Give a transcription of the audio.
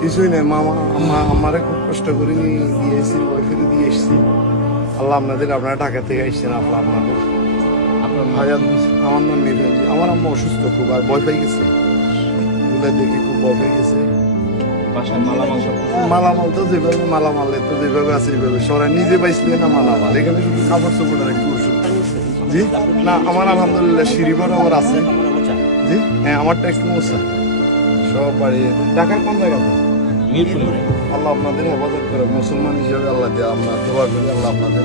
কিছুই নেই। মামা আমা আমারে খুব কষ্ট করে নিয়ে দিয়েছি ওয়াইফের দিয়ে এসেছি। আল্লাহ আপনাদের আপনারা ঢাকা থেকে এসেছেন আল্লাহ আপনাদের। আপনার হাজার আমার নাম মিরগঞ্জি আমার আম্মা অসুস্থ খুব আর ভয় পেয়ে গেছে। ওগুলো দেখে খুব ভয় পেয়ে গেছে। মালামাল তো যেভাবে মালামাল তো যেভাবে আছে এইভাবে সরাই নিজে পাইছিলেন না মালামাল। এখানে শুধু কাপড় চোপড় আর একটু ওষুধ। জি? না আমার আলহামদুলিল্লাহ সিঁড়িঘর আমার আছে। জি? হ্যাঁ আমার ট্যাক্স মোসা সব বাড়ি ঢাকার কোন জায়গাতে? মিরপুরে আল্লাহ আপনাদের হেফাজত করে মুসলমান হিসেবে আল্লাহ দিয়ে আমরা দোয়া করি আল্লাহ আপনাদের